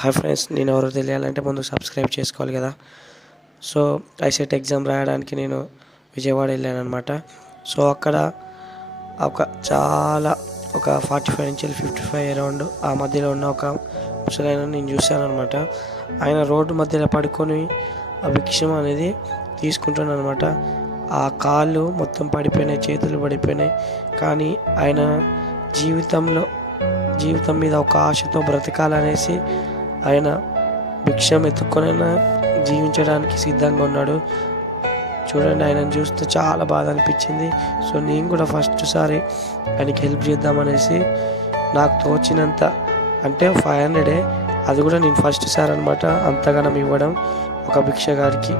Hi friends, నేను ఎవరో తెలియాలంటే ముందు సబ్స్క్రైబ్ చేసుకోవాలి కదా. సో ఐసెట్ ఎగ్జామ్ రాయడానికి నేను విజయవాడ వెళ్ళాను అనమాట. సో అక్కడ ఒక 45 నుంచి 55 అరౌండ్ ఆ మధ్యలో ఉన్న ఒక ముసలాయన నేను చూశాను అనమాట. ఆయన రోడ్డు మధ్యలో పడుకొని ఆ భిక్షం అనేది తీసుకుంటాను అనమాట. ఆ కాళ్ళు మొత్తం పడిపోయినాయి, చేతులు పడిపోయినాయి. కానీ ఆయన జీవితం మీద ఒక ఆశతో బ్రతకాలనేసి ఆయన భిక్షం ఎత్తుకొనైనా జీవించడానికి సిద్ధంగా ఉన్నాడు. చూడండి, ఆయనను చూస్తే చాలా బాధ అనిపించింది. సో నేను కూడా ఫస్ట్ సారి ఆయనకి హెల్ప్ చేద్దామనేసి నాకు తోచినంత, అంటే 500, అది కూడా నేను ఫస్ట్ సారి అనమాట అంతగానం ఇవ్వడం ఒక భిక్షగాడికి.